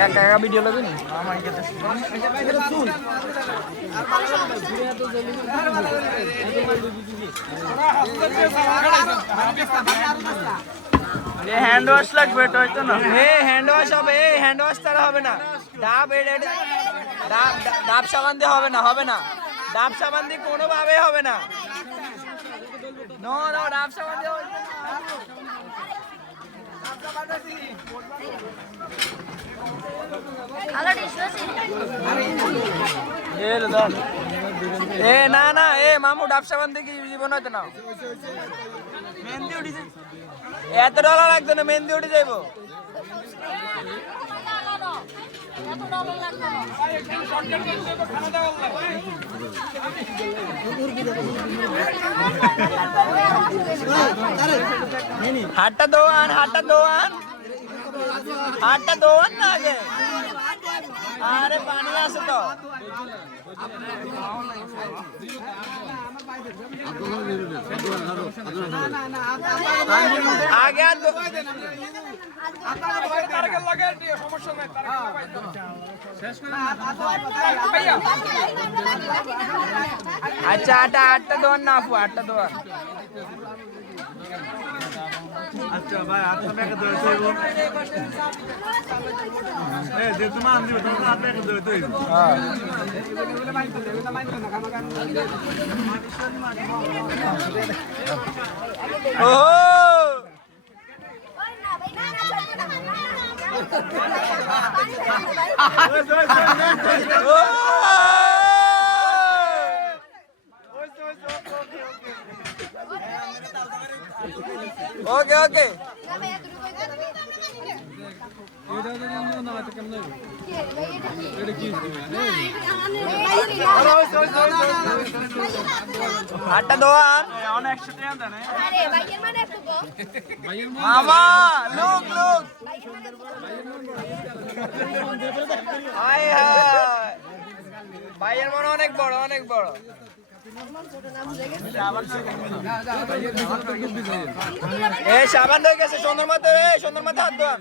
কাকা ভিডিও লাগবে না হ্যান্ড ওয়াশ লাগবে এটা হয়তো না হ্যান্ড ওয়াশ হবে হ্যান্ড ওয়াশ ছাড়া হবে না ডাব সাবান দিয়ে হবে না ডাব সাবান দিয়ে কোনোভাবে হবে না নো নো ডাব সাবান দিয়ে না না মামু ডাব সাবান দিয়ে কি জীবন হয়তো না মেহেন্দি উঠেছে এত ডলার লাগতো না মেহেন্দি উঠে যাইব হাটটা দোয়ান না আগে আরে পানি আছে তো আগে আচ্ছা আটটা দোয়ান না আপু আটটা দোয়ান আচ্ছা ভাই আটটা প্যাকেট ধরে তৈব যে তোমার আনবে তোমার আট প্যাকেট ধরে তৈব ও ওকে ওকে আটটা দোয়ান অনেক মামা লুক ভাইয়ের মনে অনেক বড় সাবান হয়ে গেছে সুন্দর মাথা হাত দোয়ান